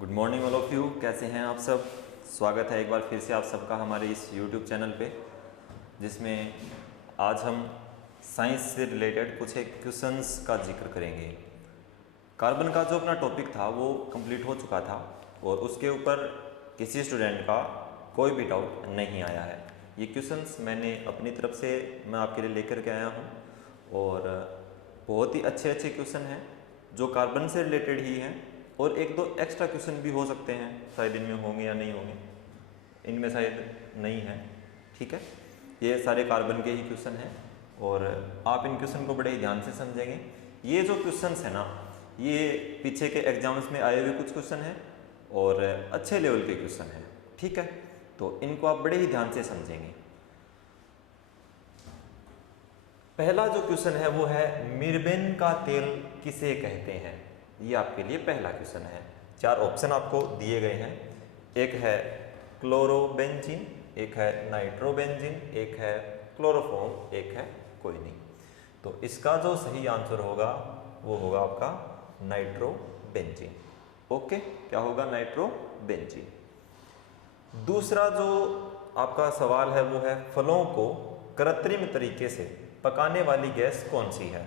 Good morning all of you. कैसे हैं आप सब। स्वागत है एक बार फिर से आप सबका हमारे इस यूट्यूब चैनल पे, जिसमें आज हम साइंस से रिलेटेड कुछ एक क्वेश्चंस का जिक्र करेंगे। कार्बन का जो अपना टॉपिक था वो कंप्लीट हो चुका था और उसके ऊपर किसी स्टूडेंट का कोई भी डाउट नहीं आया है। ये क्वेश्चंस मैंने अपनी तरफ से मैं आपके लिए लेकर के आया हूँ और बहुत ही अच्छे अच्छे क्वेश्चन हैं जो कार्बन से रिलेटेड ही हैं, और एक दो एक्स्ट्रा क्वेश्चन भी हो सकते हैं, शायद इनमें होंगे या नहीं होंगे, इनमें शायद नहीं है। ठीक है, ये सारे कार्बन के ही क्वेश्चन हैं और आप इन क्वेश्चन को बड़े ही ध्यान से समझेंगे। ये जो क्वेश्चंस हैं ना, ये पीछे के एग्जाम्स में आए हुए कुछ क्वेश्चन हैं और अच्छे लेवल के क्वेश्चन हैं। ठीक है, तो इनको आप बड़े ही ध्यान से समझेंगे। पहला जो क्वेश्चन है वो है मिर्बेन का तेल किसे कहते हैं। ये आपके लिए पहला क्वेश्चन है। चार ऑप्शन आपको दिए गए हैं, एक है क्लोरोबेंजीन, एक है नाइट्रोबेंजीन, एक है क्लोरोफॉर्म, एक है कोई नहीं। तो इसका जो सही आंसर होगा वो होगा आपका नाइट्रोबेंजीन। ओके, क्या होगा? नाइट्रोबेंजीन। दूसरा जो आपका सवाल है वो है फलों को कृत्रिम तरीके से पकाने वाली गैस कौन सी है।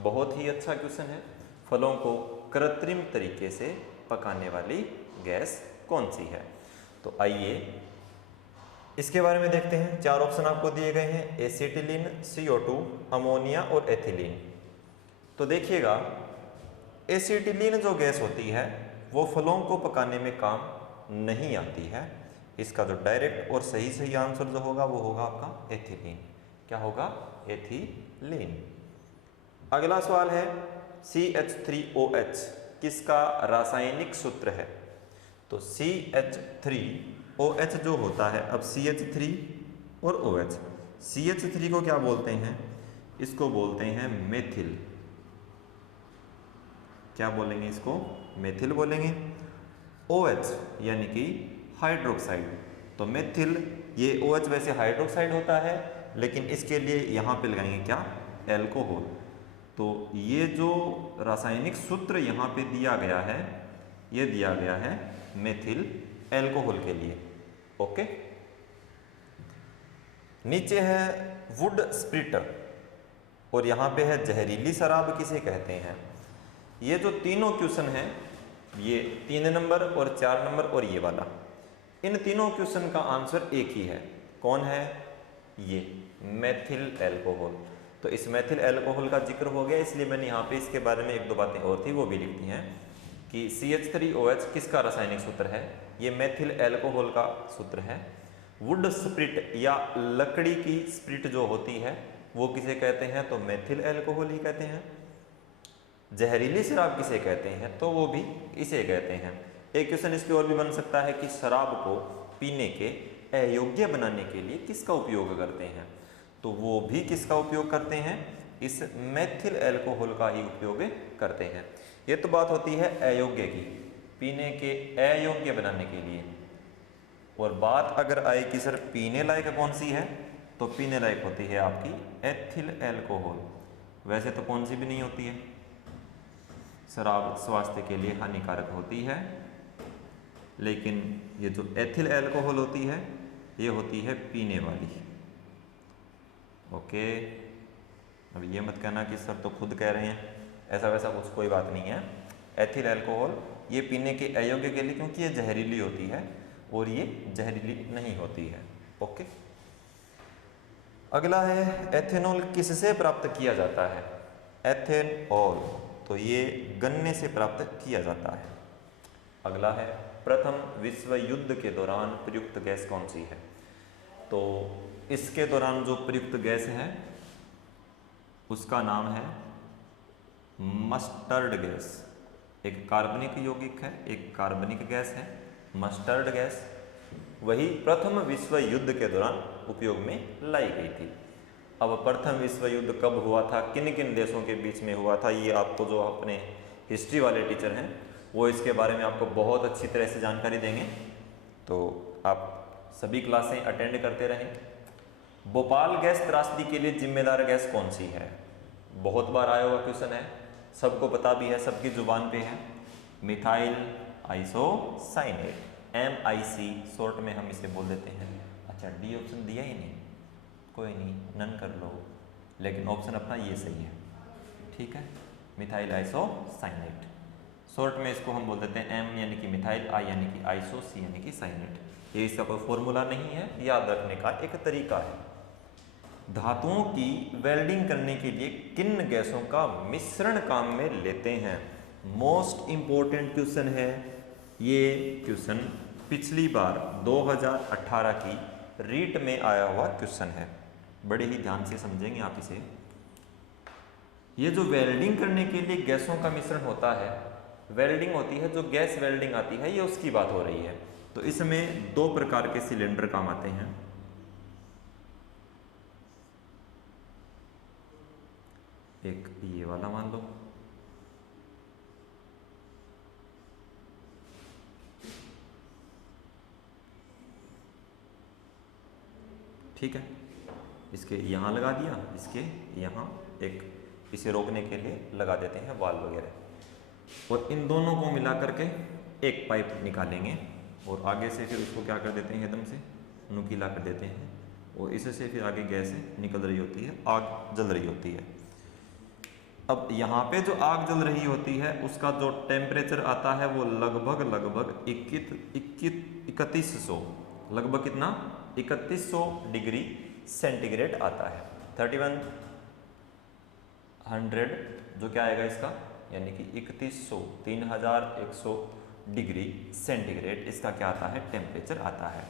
बहुत ही अच्छा क्वेश्चन है। फलों को कृत्रिम तरीके से पकाने वाली गैस कौन सी है? तो आइए इसके बारे में देखते हैं। चार ऑप्शन आपको दिए गए हैं, एसिटिलीन, CO2, अमोनिया और एथिलीन। तो देखिएगा, एसिटिलीन जो गैस होती है वो फलों को पकाने में काम नहीं आती है। इसका जो डायरेक्ट और सही आंसर जो होगा वो होगा आपका एथिलीन। क्या होगा? एथिलीन। अगला सवाल है CH3OH किसका रासायनिक सूत्र है? तो CH3OH जो होता है, अब CH3 और OH, CH3 को क्या बोलते हैं? इसको बोलते हैं मेथिल। क्या बोलेंगे इसको? मेथिल बोलेंगे। OH यानी कि हाइड्रोक्साइड। तो मेथिल, ये OH वैसे हाइड्रोक्साइड होता है, लेकिन इसके लिए यहाँ पे लगाएंगे क्या? एल्कोहल। तो ये जो रासायनिक सूत्र यहाँ पे दिया गया है, ये दिया गया है मेथिल एल्कोहल के लिए। ओके, नीचे है वुड स्प्लिटर और यहाँ पे है जहरीली शराब किसे कहते हैं। ये जो तीनों क्वेश्चन हैं, ये 3 नंबर और 4 नंबर और ये वाला, इन तीनों क्वेश्चन का आंसर एक ही है। कौन है? ये मेथिल एल्कोहल। तो इस मेथिल एल्कोहल का जिक्र हो गया, इसलिए मैंने यहाँ पे इसके बारे में एक दो बातें और थी वो भी लिख दी हैं कि CH3OH किसका रासायनिक सूत्र है? ये मेथिल एल्कोहल का सूत्र है। वुड स्प्रिट या लकड़ी की स्प्रिट जो होती है वो किसे कहते हैं? तो मेथिल एल्कोहल ही कहते हैं। जहरीली शराब किसे कहते हैं? तो वो भी इसे कहते हैं। एक क्वेश्चन इसकी और भी बन सकता है कि शराब को पीने के अयोग्य बनाने के लिए किसका उपयोग करते हैं? तो वो भी किसका उपयोग करते हैं? इस मेथिल एल्कोहल का ही उपयोग करते हैं। ये तो बात होती है अयोग्य की, पीने के अयोग्य बनाने के लिए। और बात अगर आए कि सर पीने लायक कौन सी है, तो पीने लायक होती है आपकी एथिल एल्कोहल। वैसे तो कौन सी भी नहीं होती है, शराब स्वास्थ्य के लिए हानिकारक होती है, लेकिन ये जो एथिल एल्कोहल होती है ये होती है पीने वाली। ओके, अब ये मत कहना कि सर तो खुद कह रहे हैं, ऐसा वैसा कुछ कोई बात नहीं है। एथिल एल्कोहल ये पीने के अयोग्य के लिए, क्योंकि ये जहरीली होती है और ये जहरीली नहीं होती है। ओके, अगला है एथेनॉल किससे प्राप्त किया जाता है? एथेनॉल तो ये गन्ने से प्राप्त किया जाता है। अगला है प्रथम विश्व युद्ध के दौरान प्रयुक्त गैस कौन सी है? तो इसके दौरान जो प्रयुक्त गैस है उसका नाम है मस्टर्ड गैस। एक कार्बनिक यौगिक है, एक कार्बनिक गैस है, मस्टर्ड गैस। वही प्रथम विश्व युद्ध के दौरान उपयोग में लाई गई थी। अब प्रथम विश्व युद्ध कब हुआ था, किन किन देशों के बीच में हुआ था, ये आपको जो अपने हिस्ट्री वाले टीचर हैं वो इसके बारे में आपको बहुत अच्छी तरह से जानकारी देंगे। तो आप सभी क्लासें अटेंड करते रहें। भोपाल गैस त्रासदी के लिए जिम्मेदार गैस कौन सी है? बहुत बार आया हुआ क्वेश्चन है, सबको पता भी है, सबकी जुबान पे है। मिथाइल आइसोसाइनेट, MIC शॉर्ट में हम इसे बोल देते हैं। अच्छा डी ऑप्शन दिया ही नहीं, कोई नहीं, नन कर लो, लेकिन ऑप्शन अपना ये सही है, ठीक है, मिथाइल आइसोसाइनेट। शॉर्ट में इसको हम बोल देते हैं M यानी कि मिथाइल, I यानी कि आइसो, C यानी कि साइनेट। ये इसका कोई फॉर्मूला नहीं है, याद रखने का एक तरीका है। धातुओं की वेल्डिंग करने के लिए किन गैसों का मिश्रण काम में लेते हैं? मोस्ट इंपॉर्टेंट क्वेश्चन है ये। क्वेश्चन पिछली बार 2018 की रीट में आया हुआ क्वेश्चन है, बड़े ही ध्यान से समझेंगे आप इसे। ये जो वेल्डिंग करने के लिए गैसों का मिश्रण होता है, वेल्डिंग होती है, जो गैस वेल्डिंग आती है, ये उसकी बात हो रही है। तो इसमें दो प्रकार के सिलेंडर काम आते हैं। एक ये वाला मान लो, ठीक है, इसके यहाँ लगा दिया, इसके यहाँ एक इसे रोकने के लिए लगा देते हैं वाल वगैरह, और इन दोनों को मिला करके एक पाइप निकालेंगे और आगे से फिर उसको क्या कर देते हैं, एकदम से नुकीला कर देते हैं, और इससे फिर आगे गैस निकल रही होती है, आग जल रही होती है। अब यहाँ पे जो आग जल रही होती है उसका जो टेम्परेचर आता है वो लगभग 3100, लगभग कितना, 3100 डिग्री सेंटीग्रेड आता है। 3100 जो क्या आएगा इसका, यानी कि 3100 डिग्री सेंटीग्रेड इसका क्या आता है, टेम्परेचर आता है।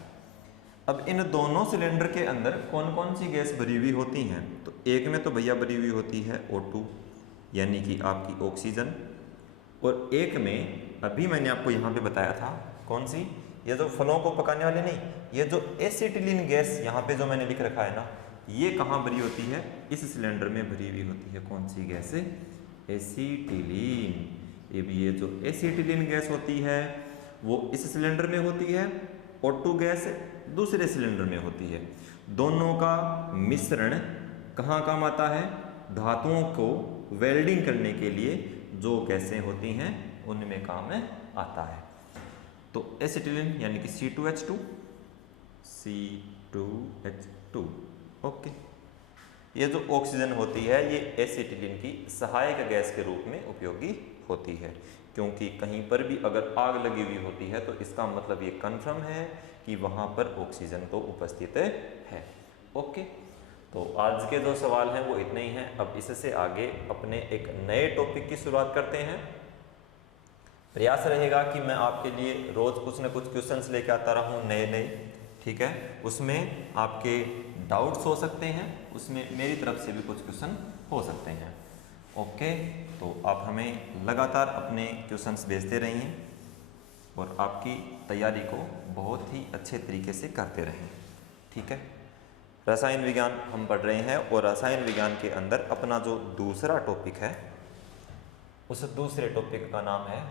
अब इन दोनों सिलेंडर के अंदर कौन कौन सी गैस भरी हुई होती हैं? तो एक में तो भैया भरी हुई होती है O2 यानी कि आपकी ऑक्सीजन, और एक में अभी मैंने आपको यहाँ पे बताया था, कौन सी, ये जो फलों को पकाने वाले नहीं, ये जो एसिटिलीन गैस यहाँ पे जो मैंने लिख रखा है ना, ये कहाँ भरी होती है, इस सिलेंडर में भरी हुई होती है। कौन सी गैस है? एसिटिलीन। ये जो एसिटिलीन गैस होती है वो इस सिलेंडर में होती है, O2 गैस दूसरे सिलेंडर में होती है। दोनों का मिश्रण कहाँ काम आता है? धातुओं को वेल्डिंग करने के लिए जो गैसें होती हैं उनमें काम आता है। तो एसिटिलीन यानी कि C2H2, ओके। ये जो ऑक्सीजन होती है ये एसिटिलीन की सहायक गैस के रूप में उपयोगी होती है, क्योंकि कहीं पर भी अगर आग लगी हुई होती है तो इसका मतलब ये कन्फर्म है कि वहाँ पर ऑक्सीजन तो उपस्थित है। ओके, तो आज के जो सवाल हैं वो इतने ही हैं। अब इससे आगे अपने एक नए टॉपिक की शुरुआत करते हैं। प्रयास रहेगा कि मैं आपके लिए रोज कुछ न कुछ क्वेश्चंस लेके आता रहूं नए नए, ठीक है। उसमें आपके डाउट्स हो सकते हैं, उसमें मेरी तरफ से भी कुछ क्वेश्चन हो सकते हैं। ओके, तो आप हमें लगातार अपने क्वेश्चंस भेजते रहिए और आपकी तैयारी को बहुत ही अच्छे तरीके से करते रहें, ठीक है। रसायन विज्ञान हम पढ़ रहे हैं और रसायन विज्ञान के अंदर अपना जो दूसरा टॉपिक है उस दूसरे टॉपिक का नाम है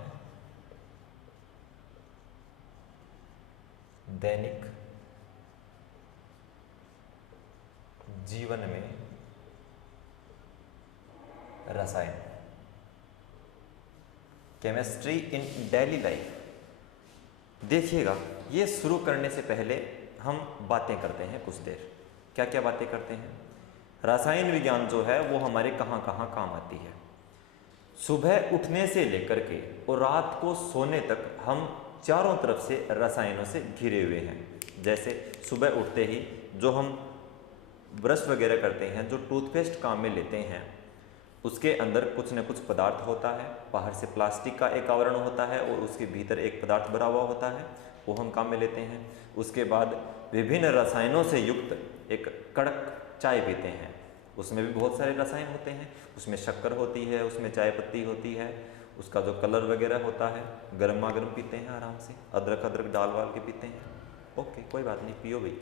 दैनिक जीवन में रसायन, केमिस्ट्री इन डेली लाइफ। देखिएगा, ये शुरू करने से पहले हम बातें करते हैं कुछ देर। क्या क्या बातें करते हैं? रसायन विज्ञान जो है वो हमारे कहाँ कहाँ काम आती है। सुबह उठने से लेकर के और रात को सोने तक हम चारों तरफ से रसायनों से घिरे हुए हैं। जैसे सुबह उठते ही जो हम ब्रश वगैरह करते हैं, जो टूथपेस्ट काम में लेते हैं, उसके अंदर कुछ न कुछ पदार्थ होता है। बाहर से प्लास्टिक का एक आवरण होता है और उसके भीतर एक पदार्थ भरा हुआ होता है, वो हम काम में लेते हैं। उसके बाद विभिन्न रसायनों से युक्त एक कड़क चाय पीते हैं, उसमें भी बहुत सारे रसायन होते हैं। उसमें शक्कर होती है, उसमें चाय पत्ती होती है, उसका जो कलर वगैरह होता है, गर्मा गर्म पीते हैं आराम से, अदरक डाल वाल के पीते हैं। ओके, कोई बात नहीं, पियो भाई।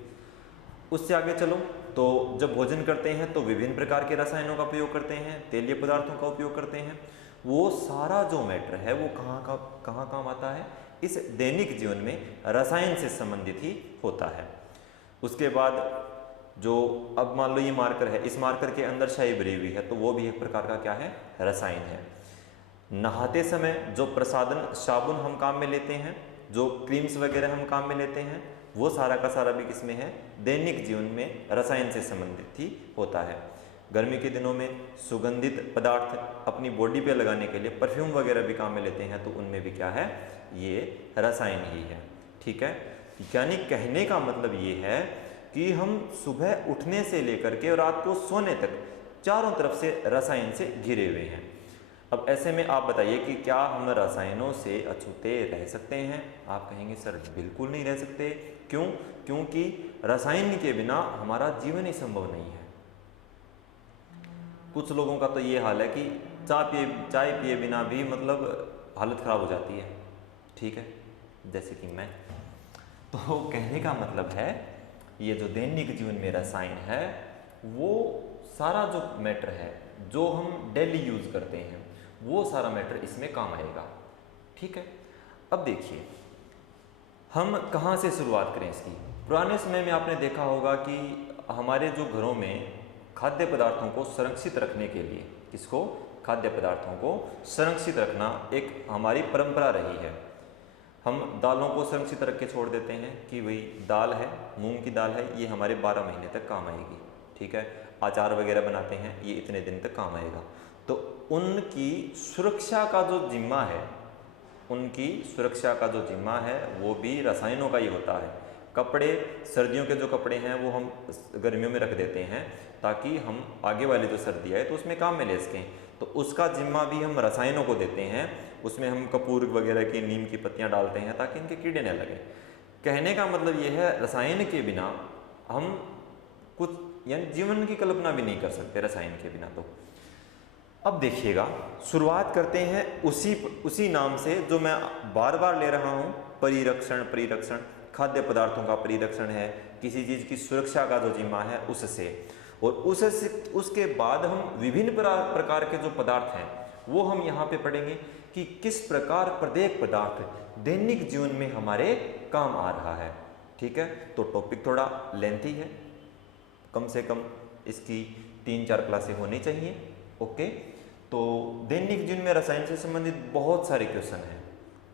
उससे आगे चलो तो जब भोजन करते हैं तो विभिन्न प्रकार के रसायनों का उपयोग करते हैं, तेलीय पदार्थों का उपयोग करते हैं। वो सारा जो मैटर है वो कहाँ काम आता है? इस दैनिक जीवन में रसायन से संबंधित ही होता है। उसके बाद जो अब मान लो ये मार्कर है, इस मार्कर के अंदर स्याही भरी हुई है, तो वो भी एक प्रकार का क्या है? रसायन है। नहाते समय जो प्रसाधन साबुन हम काम में लेते हैं, जो क्रीम्स वगैरह हम काम में लेते हैं, वो सारा का सारा भी किसमें है, दैनिक जीवन में रसायन से संबंधित ही होता है। गर्मी के दिनों में सुगंधित पदार्थ अपनी बॉडी पे लगाने के लिए परफ्यूम वगैरह भी काम में लेते हैं, तो उनमें भी क्या है, ये रसायन ही है। ठीक है, यानी कहने का मतलब ये है कि हम सुबह उठने से लेकर के रात को सोने तक चारों तरफ से रसायन से घिरे हुए हैं। अब ऐसे में आप बताइए कि क्या हम रसायनों से अछूते रह सकते हैं? आप कहेंगे सर बिल्कुल नहीं रह सकते। क्यों? क्योंकि रसायन के बिना हमारा जीवन ही संभव नहीं है। कुछ लोगों का तो ये हाल है कि चाय पिए बिना भी मतलब हालत ख़राब हो जाती है। ठीक है, जैसे कि मैं। तो कहने का मतलब है ये जो दैनिक जीवन में रसायन है, वो सारा जो मैटर है जो हम डेली यूज़ करते हैं, वो सारा मैटर इसमें काम आएगा। ठीक है, अब देखिए हम कहाँ से शुरुआत करें इसकी। पुराने समय में आपने देखा होगा कि हमारे जो घरों में खाद्य पदार्थों को संरक्षित रखने के लिए, किसको, खाद्य पदार्थों को संरक्षित रखना एक हमारी परंपरा रही है। हम दालों को संरक्षित रख के छोड़ देते हैं कि वही दाल है, मूंग की दाल है, ये हमारे 12 महीने तक काम आएगी। ठीक है, अचार वगैरह बनाते हैं, ये इतने दिन तक काम आएगा। तो उनकी सुरक्षा का जो जिम्मा है, उनकी सुरक्षा का जो जिम्मा है वो भी रसायनों का ही होता है। कपड़े, सर्दियों के जो कपड़े हैं वो हम गर्मियों में रख देते हैं ताकि हम आगे वाली जो सर्दी आए तो उसमें काम में ले सकें, तो उसका जिम्मा भी हम रसायनों को देते हैं। उसमें हम कपूर वगैरह की, नीम की पत्तियां डालते हैं ताकि इनके कीड़े न लगें। कहने का मतलब ये है रसायन के बिना हम कुछ, यानी जीवन की कल्पना भी नहीं कर सकते रसायन के बिना। तो अब देखिएगा, शुरुआत करते हैं उसी नाम से जो मैं बार बार ले रहा हूँ, परिरक्षण। परिरक्षण खाद्य पदार्थों का परिरक्षण है, किसी चीज़ की सुरक्षा का जो जिम्मा है उससे। और उसके बाद हम विभिन्न प्रकार के जो पदार्थ हैं वो हम यहाँ पे पढ़ेंगे कि किस प्रकार प्रत्येक पदार्थ दैनिक जीवन में हमारे काम आ रहा है। ठीक है, तो टॉपिक थोड़ा लेंथी है, कम से कम इसकी 3-4 क्लासें होनी चाहिए। ओके, तो दैनिक जीवन में रसायन से संबंधित बहुत सारे क्वेश्चन हैं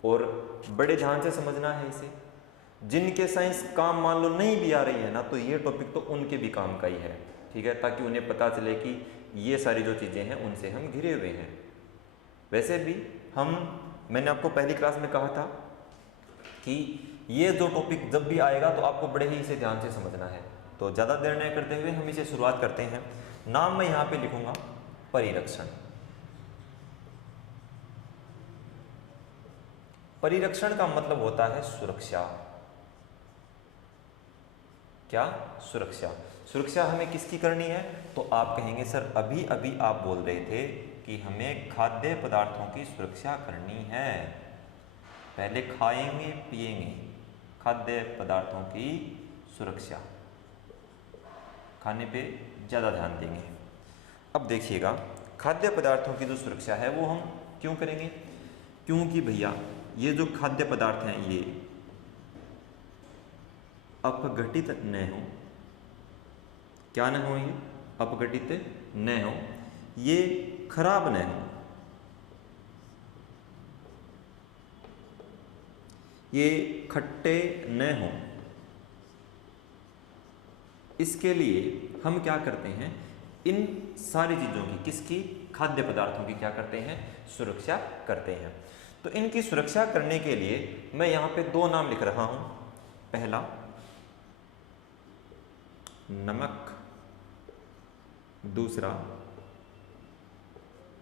और बड़े ध्यान से समझना है इसे। जिनके साइंस काम मान लो नहीं भी आ रही है ना, तो ये टॉपिक तो उनके भी काम का ही है। ठीक है, ताकि उन्हें पता चले कि ये सारी जो चीज़ें हैं उनसे हम घिरे हुए हैं। वैसे भी मैंने आपको पहली क्लास में कहा था कि ये जो टॉपिक जब भी आएगा तो आपको बड़े ही इसे ध्यान से समझना है। तो ज़्यादा देर नहीं करते हुए हम इसे शुरुआत करते हैं। नाम मैं यहाँ पे लिखूंगा परिरक्षण। परिरक्षण का मतलब होता है सुरक्षा। क्या? सुरक्षा। सुरक्षा हमें किसकी करनी है? तो आप कहेंगे सर अभी अभी आप बोल रहे थे कि हमें खाद्य पदार्थों की सुरक्षा करनी है, पहले खाएंगे पिएंगे, खाद्य पदार्थों की सुरक्षा, खाने पे ज़्यादा ध्यान देंगे। अब देखिएगा, खाद्य पदार्थों की जो सुरक्षा है वो हम क्यों करेंगे? क्योंकि भैया ये जो खाद्य पदार्थ हैं ये अपघटित न हो। क्या न हो? ये अपघटित न हो, ये खराब न हो, ये खट्टे न हो। इसके लिए हम क्या करते हैं? इन सारी चीज़ों की, किसकी? खाद्य पदार्थों की क्या करते हैं? सुरक्षा करते हैं। तो इनकी सुरक्षा करने के लिए मैं यहाँ पे 2 नाम लिख रहा हूँ। पहला नमक, दूसरा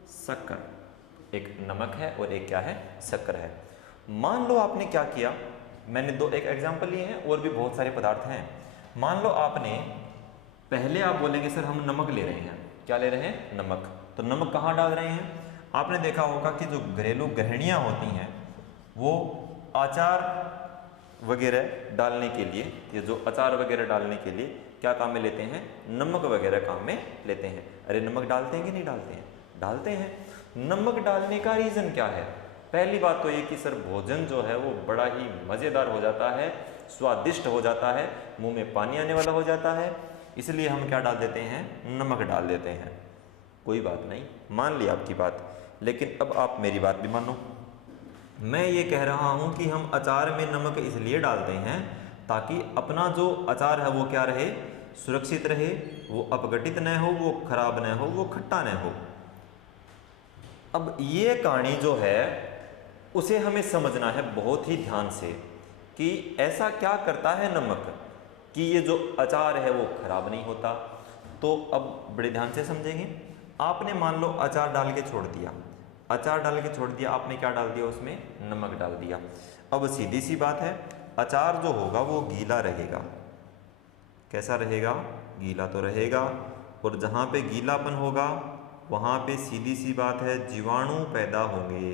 शक्कर। एक नमक है और एक क्या है? शक्कर है। मान लो आपने क्या किया, मैंने एक एग्जाम्पल लिए हैं, और भी बहुत सारे पदार्थ हैं। मान लो आपने पहले आप बोलेंगे सर हम नमक ले रहे हैं। क्या ले रहे हैं? नमक। तो नमक कहाँ डाल रहे हैं? आपने देखा होगा कि जो घरेलू गृहिणियाँ होती हैं वो अचार वगैरह डालने के लिए, ये जो अचार वगैरह डालने के लिए क्या काम में लेते हैं? नमक वगैरह काम में लेते हैं। अरे नमक डालते हैं कि नहीं डालते हैं? डालते हैं। नमक डालने का रीज़न क्या है? पहली बात तो ये कि सर भोजन जो है वो बड़ा ही मज़ेदार हो जाता है, स्वादिष्ट हो जाता है, मुंह में पानी आने वाला हो जाता है, इसलिए हम क्या डाल देते हैं? नमक डाल देते हैं। कोई बात नहीं, मान ली आपकी बात। लेकिन अब आप मेरी बात भी मानो। मैं ये कह रहा हूँ कि हम अचार में नमक इसलिए डालते हैं ताकि अपना जो अचार है वो क्या रहे, सुरक्षित रहे, वो अपघटित न हो, वो खराब न हो, वो खट्टा न हो। अब ये कहानी जो है उसे हमें समझना है बहुत ही ध्यान से कि ऐसा क्या करता है नमक कि ये जो अचार है वो खराब नहीं होता। तो अब बड़े ध्यान से समझेंगे। आपने मान लो अचार डाल के छोड़ दिया, अचार डाल के छोड़ दिया, आपने क्या डाल दिया, उसमें नमक डाल दिया। अब सीधी सी बात है, अचार जो होगा वो गीला रहेगा। कैसा रहेगा, गीला तो रहेगा। और जहाँ पे गीलापन होगा वहाँ पे सीधी सी बात है जीवाणु पैदा होंगे,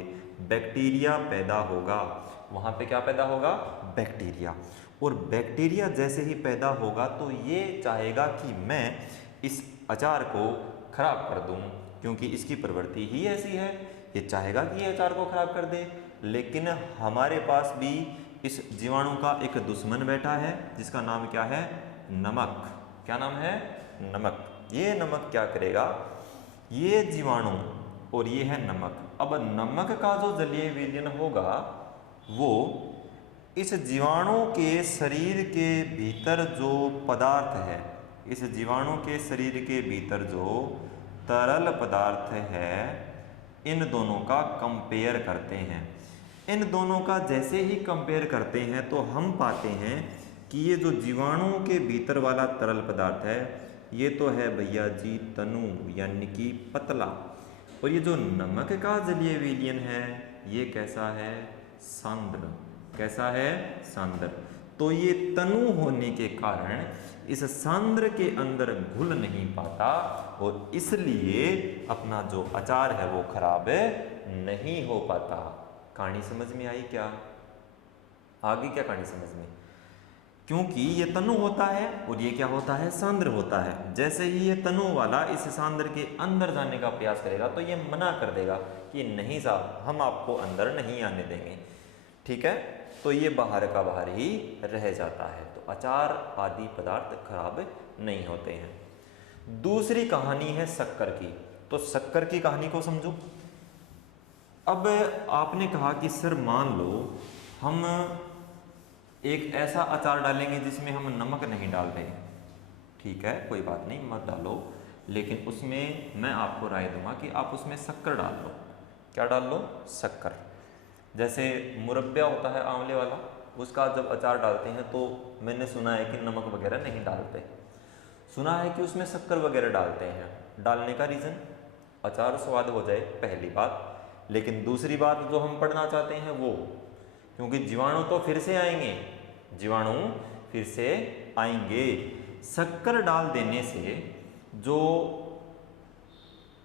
बैक्टीरिया पैदा होगा। वहाँ पे क्या पैदा होगा, बैक्टीरिया। और बैक्टीरिया जैसे ही पैदा होगा तो ये चाहेगा कि मैं इस अचार को खराब कर दूं, क्योंकि इसकी प्रवृत्ति ही ऐसी है, ये चाहेगा कि ये अचार को खराब कर दे। लेकिन हमारे पास भी इस जीवाणु का एक दुश्मन बैठा है जिसका नाम क्या है, नमक। क्या नाम है, नमक। ये नमक क्या करेगा, ये जीवाणु और ये है नमक। अब नमक का जो जलीय विलयन होगा वो इस जीवाणु के शरीर के भीतर जो पदार्थ है, इस जीवाणु के शरीर के भीतर जो तरल पदार्थ है, इन दोनों का कंपेयर करते हैं। इन दोनों का जैसे ही कंपेयर करते हैं तो हम पाते हैं कि ये जो जीवाणु के भीतर वाला तरल पदार्थ है ये तो है भैया जी तनु, यानी कि पतला। और ये जो नमक का जलीय विलयन है ये कैसा है, सांद्र। कैसा है, सांद्र। तो ये तनु होने के कारण इस सांद्र के अंदर घुल नहीं पाता और इसलिए अपना जो अचार है वो खराब नहीं हो पाता। कहानी समझ में आई क्या, आगे क्या कहानी समझ में, क्योंकि ये तनु होता है और ये क्या होता है, सांद्र होता है। जैसे ही ये तनु वाला इस सांद्र के अंदर जाने का प्रयास करेगा तो ये मना कर देगा कि नहीं साहब हम आपको अंदर नहीं आने देंगे, ठीक है। तो ये बाहर का बाहर ही रह जाता है। तो अचार आदि पदार्थ खराब नहीं होते हैं। दूसरी कहानी है शक्कर की। तो शक्कर की कहानी को समझो। अब आपने कहा कि सर मान लो हम एक ऐसा अचार डालेंगे जिसमें हम नमक नहीं डाल रहे, ठीक है, कोई बात नहीं मत डालो, लेकिन उसमें मैं आपको राय दूंगा कि आप उसमें शक्कर डाल लो। क्या डाल लो, शक्कर। जैसे मुरब्बा होता है आंवले वाला, उसका जब अचार डालते हैं तो मैंने सुना है कि नमक वगैरह नहीं डालते, सुना है कि उसमें शक्कर वगैरह डालते हैं। डालने का रीज़न अचार स्वाद हो जाए, पहली बात। लेकिन दूसरी बात जो हम पढ़ना चाहते हैं वो, क्योंकि जीवाणु तो फिर से आएंगे, जीवाणु फिर से आएंगे। शक्कर डाल देने से जो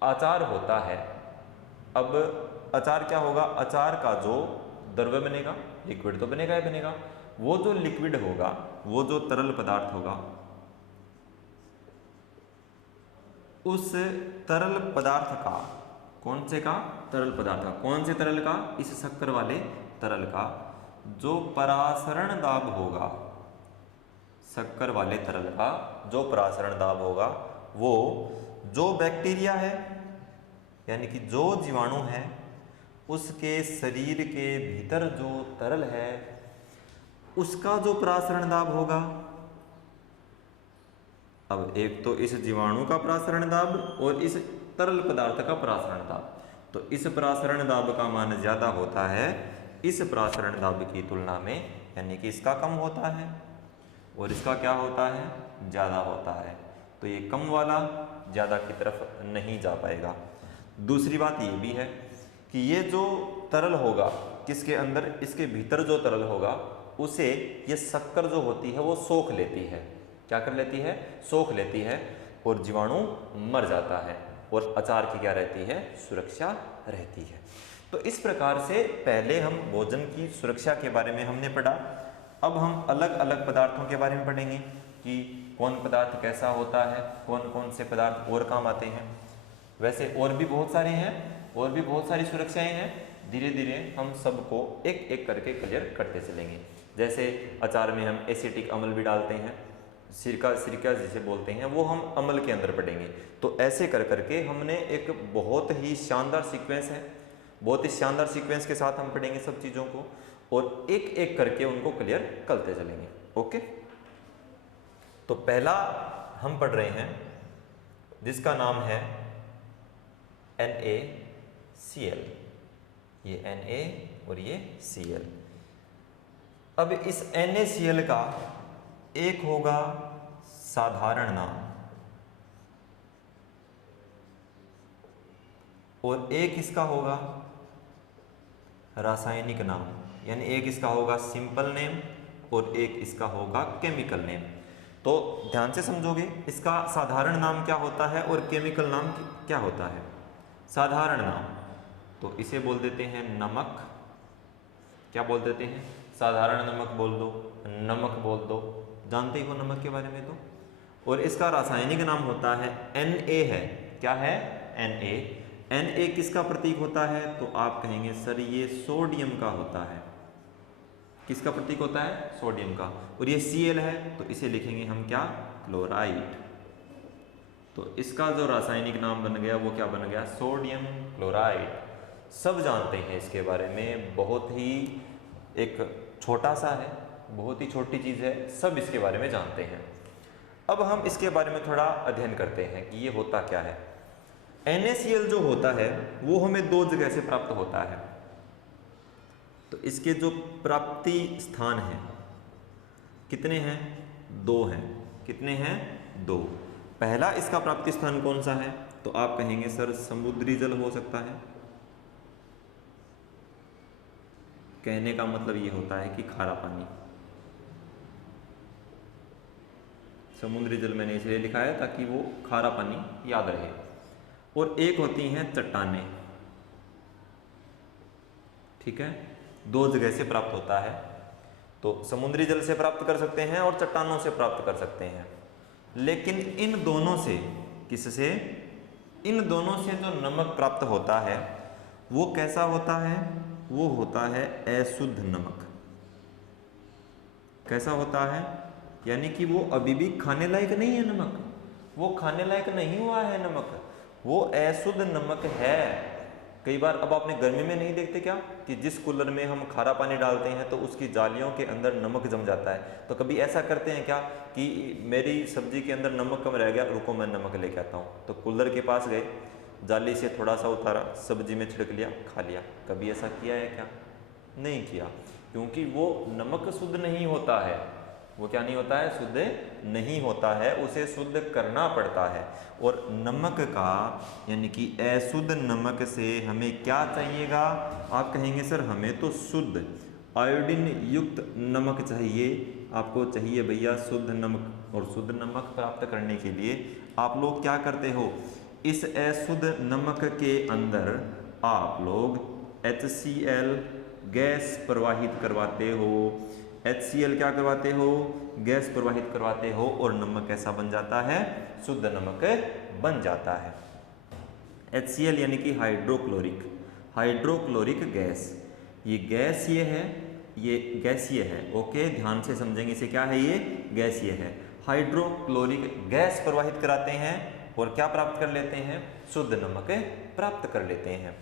अचार होता है, अब अचार क्या होगा, अचार का जो द्रव्य बनेगा, लिक्विड तो बनेगा ही बनेगा, वो जो लिक्विड होगा, वो जो तरल पदार्थ होगा, उस तरल पदार्थ का, कौन से का, तरल पदार्थ का, कौन से तरल का, इस शक्कर वाले तरल का जो परासरण दाब होगा, शक्कर वाले तरल का जो परासरण दाब होगा, वो जो बैक्टीरिया है यानी कि जो जीवाणु है उसके शरीर के भीतर जो तरल है उसका जो परासरण दाब होगा। अब एक तो इस जीवाणु का परासरण दाब और इस तरल पदार्थ का परासरण दाब, तो इस परासरण दाब का मान ज्यादा होता है इस परासरण दाब की तुलना में, यानी कि इसका कम होता है और इसका क्या होता है, ज़्यादा होता है। तो ये कम वाला ज़्यादा की तरफ नहीं जा पाएगा। दूसरी बात ये भी है कि ये जो तरल होगा किसके अंदर, इसके भीतर जो तरल होगा उसे ये शक्कर जो होती है वो सोख लेती है। क्या कर लेती है, सोख लेती है और जीवाणु मर जाता है और अचार की क्या रहती है, सुरक्षा रहती है। तो इस प्रकार से पहले हम भोजन की सुरक्षा के बारे में हमने पढ़ा। अब हम अलग अलग पदार्थों के बारे में पढ़ेंगे कि कौन पदार्थ कैसा होता है, कौन कौन से पदार्थ और काम आते हैं। वैसे और भी बहुत सारे हैं, और भी बहुत सारी सुरक्षाएं हैं, धीरे धीरे हम सबको एक एक करके क्लियर करते चलेंगे। जैसे अचार में हम एसिटिक अम्ल भी डालते हैं, सिरका जिसे बोलते हैं, वो हम अमल के अंदर पढ़ेंगे। तो ऐसे कर करके हमने एक बहुत ही शानदार सीक्वेंस है, बहुत ही शानदार सीक्वेंस के साथ हम पढ़ेंगे सब चीज़ों को, और एक एक करके उनको क्लियर करते चलेंगे। ओके, तो पहला हम पढ़ रहे हैं जिसका नाम है NaCl। ये Na और ये Cl। अब इस NaCl का एक होगा साधारण नाम और एक इसका होगा रासायनिक नाम, यानी एक इसका होगा सिंपल नेम और एक इसका होगा केमिकल नेम। तो ध्यान से समझोगे, इसका साधारण नाम क्या होता है और केमिकल नाम क्या होता है। साधारण नाम तो इसे बोल देते हैं नमक। क्या बोल देते हैं? साधारण नमक बोल दो, नमक बोल दो, जानते ही हो नमक के बारे में तो। और इसका रासायनिक नाम होता है Na है। क्या है? Na किसका प्रतीक होता है? तो आप कहेंगे सर ये सोडियम का होता है। किसका प्रतीक होता है? सोडियम का। और ये Cl है तो इसे लिखेंगे हम क्या? क्लोराइड। तो इसका जो रासायनिक नाम बन गया वो क्या बन गया? Sodium chloride. सब जानते हैं इसके बारे में, बहुत ही एक छोटा सा है, बहुत ही छोटी चीज़ है, सब इसके बारे में जानते हैं। अब हम इसके बारे में थोड़ा अध्ययन करते हैं कि ये होता क्या है। NaCl जो होता है वो हमें दो जगह से प्राप्त होता है। तो इसके जो प्राप्ति स्थान हैं कितने हैं? दो हैं। कितने हैं? दो। पहला इसका प्राप्ति स्थान कौन सा है? तो आप कहेंगे सर समुद्री जल हो सकता है। कहने का मतलब ये होता है कि खारा पानी। समुद्री जल मैंने इसलिए लिखा है ताकि वो खारा पानी याद रहे। और एक होती हैं चट्टानें। ठीक है, दो जगह से प्राप्त होता है। तो समुद्री जल से प्राप्त कर सकते हैं और चट्टानों से प्राप्त कर सकते हैं। लेकिन इन दोनों से, किससे? इन दोनों से जो नमक प्राप्त होता है वो कैसा होता है? वो होता है अशुद्ध नमक। कैसा होता है? यानी कि वो अभी भी खाने लायक नहीं है नमक, वो खाने लायक नहीं हुआ है नमक, वो अशुद्ध नमक है। कई बार अब आपने गर्मी में नहीं देखते क्या कि जिस कूलर में हम खारा पानी डालते हैं तो उसकी जालियों के अंदर नमक जम जाता है। तो कभी ऐसा करते हैं क्या कि मेरी सब्जी के अंदर नमक कम रह गया, रुको मैं नमक लेके आता हूँ। तो कूलर के पास गए, जाली से थोड़ा सा उतारा, सब्जी में छिड़क लिया, खा लिया। कभी ऐसा किया है क्या? नहीं किया, क्योंकि वो नमक शुद्ध नहीं होता है। वो क्या नहीं होता है? शुद्ध नहीं होता है, उसे शुद्ध करना पड़ता है। और नमक का यानी कि अशुद्ध नमक से हमें क्या चाहिएगा? आप कहेंगे सर हमें तो शुद्ध आयोडीन युक्त नमक चाहिए। आपको चाहिए भैया शुद्ध नमक। और शुद्ध नमक प्राप्त करने के लिए आप लोग क्या करते हो? इस अशुद्ध नमक के अंदर आप लोग HCl गैस प्रवाहित करवाते हो। HCl क्या करवाते हो? गैस प्रवाहित करवाते हो और नमक कैसा बन जाता है? शुद्ध नमक बन जाता है। HCl यानी कि हाइड्रोक्लोरिक गैस। ये गैस ये है, ये गैसीय है। ओके, ध्यान से समझेंगे इसे। क्या है ये? गैसीय है। हाइड्रोक्लोरिक गैस प्रवाहित कराते हैं और क्या प्राप्त कर लेते हैं? शुद्ध नमक प्राप्त कर लेते हैं।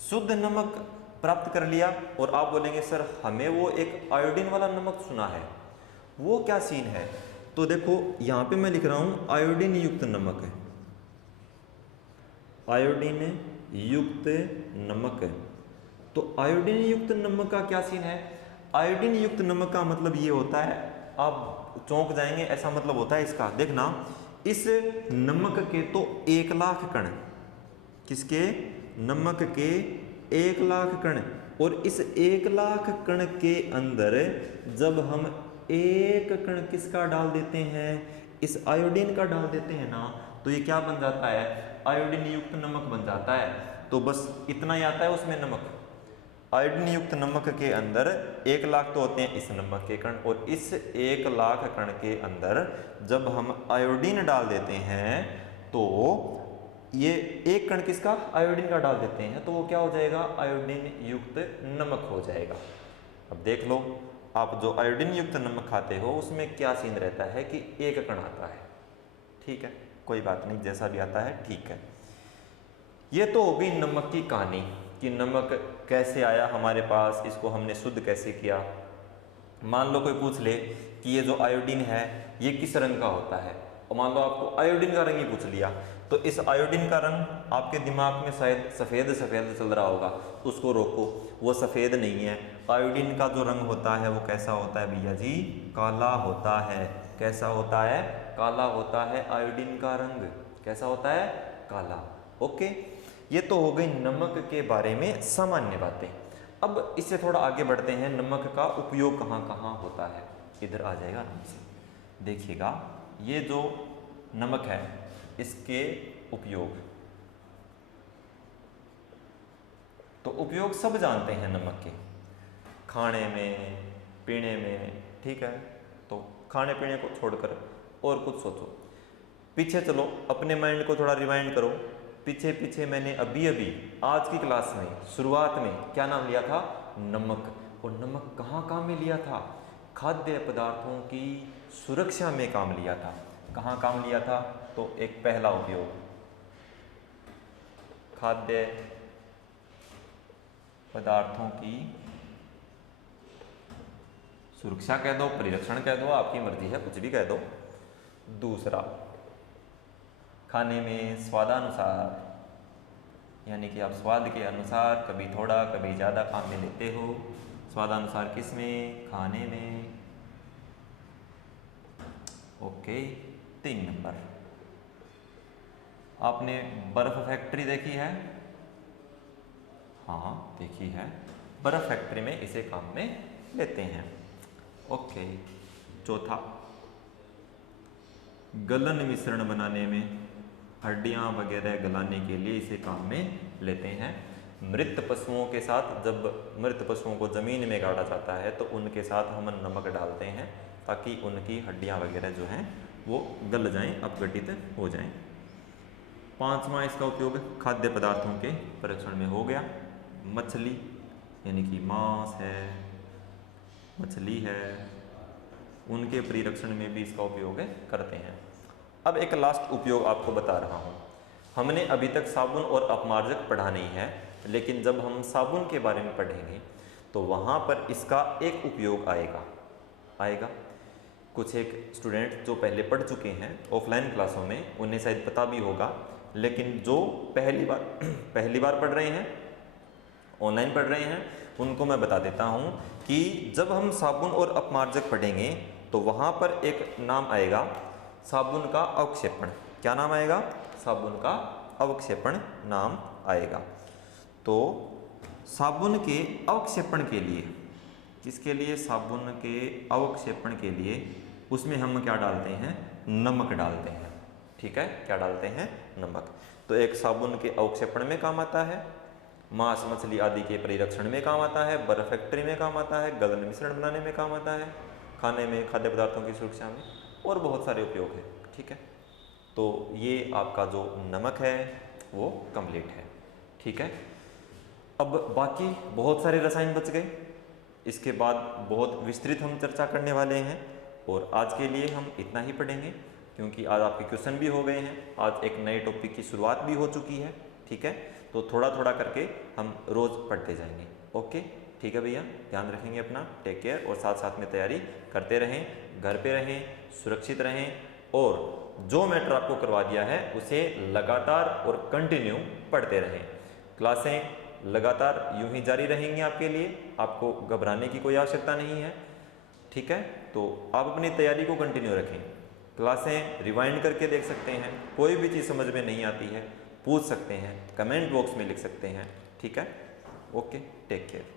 शुद्ध नमक प्राप्त कर लिया और आप बोलेंगे सर हमें वो एक आयोडीन वाला नमक सुना है, वो क्या सीन है? तो देखो यहाँ पे मैं लिख रहा हूँ आयोडीन युक्त नमक है। आयोडीन युक्त नमक। तो आयोडीन युक्त नमक का क्या सीन है? आयोडीन युक्त नमक का मतलब ये होता है, आप चौंक जाएंगे, ऐसा मतलब होता है इसका। देखना, इस नमक के तो 1 लाख कण, किसके? नमक के 1 लाख कण। और इस 1 लाख कण के अंदर जब हम एक कण किसका डाल देते हैं? इस आयोडीन का डाल देते हैं ना, तो ये क्या बन जाता है? आयोडीन युक्त नमक बन जाता है। तो बस इतना ही आता है उसमें नमक। आयोडीन युक्त नमक के अंदर 1 लाख तो होते हैं इस नमक के कण, और इस 1 लाख कण के अंदर जब हम आयोडीन डाल देते हैं तो ये एक कण किसका? आयोडीन का डाल देते हैं, तो वो क्या हो जाएगा? आयोडीन युक्त नमक हो जाएगा। अब देख लो, आप जो आयोडीन युक्त नमक खाते हो उसमें क्या सीन रहता है कि एक कण आता है, ठीक है, कोई बात नहीं, जैसा भी आता है ठीक है। ये तो हो गई नमक की कहानी कि नमक कैसे आया हमारे पास, इसको हमने शुद्ध कैसे किया। मान लो कोई पूछ ले कि ये जो आयोडीन है ये किस रंग का होता है, और मान लो आपको आयोडीन का रंग ही पूछ लिया, तो इस आयोडीन का रंग आपके दिमाग में शायद सफ़ेद सफ़ेद चल रहा होगा, उसको रोको, वो सफ़ेद नहीं है। आयोडीन का जो रंग होता है वो कैसा होता है भैया जी, काला होता है। कैसा होता है, काला होता है। आयोडीन का रंग कैसा होता है, काला। ओके, ये तो हो गई नमक के बारे में सामान्य बातें। अब इससे थोड़ा आगे बढ़ते हैं, नमक का उपयोग कहाँ कहाँ होता है। इधर आ जाएगा आराम से, देखिएगा ये जो नमक है इसके उपयोग, तो उपयोग सब जानते हैं नमक के, खाने में, पीने में, ठीक है। तो खाने पीने को छोड़कर और कुछ सोचो, पीछे चलो, अपने माइंड को थोड़ा रिवाइंड करो। पीछे पीछे मैंने अभी अभी आज की क्लास में शुरुआत में क्या नाम लिया था, नमक। और नमक कहाँ काम में लिया था, खाद्य पदार्थों की सुरक्षा में काम लिया था। कहाँ काम लिया था, तो एक पहला उपयोग खाद्य पदार्थों की सुरक्षा कह दो, परिरक्षण कह दो, आपकी मर्जी है, कुछ भी कह दो। दूसरा, खाने में स्वादानुसार, यानी कि आप स्वाद के अनुसार कभी थोड़ा कभी ज़्यादा काम में लेते हो। स्वादानुसार किस में, खाने में। ओके, 3 नंबर, आपने बर्फ फैक्ट्री देखी है, हाँ देखी है, बर्फ फैक्ट्री में इसे काम में लेते हैं। ओके, चौथा, गलन मिश्रण बनाने में, हड्डियाँ वगैरह गलाने के लिए इसे काम में लेते हैं। मृत पशुओं के साथ, जब मृत पशुओं को ज़मीन में गाड़ा जाता है तो उनके साथ हम नमक डालते हैं ताकि उनकी हड्डियाँ वगैरह जो हैं वो गल जाएं, अपघटित हो जाएं। 5वां इसका उपयोग खाद्य पदार्थों के परीक्षण में हो गया। मछली यानी कि मांस है, मछली है, उनके परिरक्षण में भी इसका उपयोग करते हैं। अब एक लास्ट उपयोग आपको बता रहा हूँ। हमने अभी तक साबुन और अपमार्जक पढ़ा नहीं है, लेकिन जब हम साबुन के बारे में पढ़ेंगे तो वहाँ पर इसका एक उपयोग आएगा। कुछ एक स्टूडेंट जो पहले पढ़ चुके हैं ऑफलाइन क्लासों में, उन्हें शायद पता भी होगा, लेकिन जो पहली बार पढ़ रहे हैं, ऑनलाइन पढ़ रहे हैं, उनको मैं बता देता हूँ कि जब हम साबुन और अपमार्जक पढ़ेंगे तो वहाँ पर एक नाम आएगा, साबुन का अवक्षेपण। क्या नाम आएगा, साबुन का अवक्षेपण नाम आएगा। तो साबुन के अवक्षेपण के लिए, किसके लिए, साबुन के अवक्षेपण के लिए, उसमें हम क्या डालते हैं, नमक डालते हैं। ठीक है, क्या डालते हैं, नमक। तो एक साबुन के अवक्षेपण में काम आता है, मांस मछली आदि के परिरक्षण में काम आता है, बर्फ फैक्ट्री में काम आता है, गलन मिश्रण बनाने में काम आता है, खाने में खाद्य पदार्थों की सुरक्षा में, और बहुत सारे उपयोग हैं। ठीक है, तो ये आपका जो नमक है वो कंप्लीट है। ठीक है, अब बाकी बहुत सारे रसायन बच गए, इसके बाद बहुत विस्तृत हम चर्चा करने वाले हैं, और आज के लिए हम इतना ही पढ़ेंगे क्योंकि आज आपके क्वेश्चन भी हो गए हैं, आज एक नए टॉपिक की शुरुआत भी हो चुकी है। ठीक है, तो थोड़ा थोड़ा करके हम रोज़ पढ़ते जाएंगे। ओके, ठीक है भैया, ध्यान रखेंगे अपना, टेक केयर, और साथ साथ में तैयारी करते रहें, घर पे रहें, सुरक्षित रहें, और जो मैटर आपको करवा दिया है उसे लगातार और कंटिन्यू पढ़ते रहें। क्लासें लगातार यूं ही जारी रहेंगी आपके लिए, आपको घबराने की कोई आवश्यकता नहीं है। ठीक है, तो आप अपनी तैयारी को कंटिन्यू रखें, क्लासें रिवाइंड करके देख सकते हैं, कोई भी चीज़ समझ में नहीं आती है पूछ सकते हैं, कमेंट बॉक्स में लिख सकते हैं। ठीक है, ओके, टेक केयर।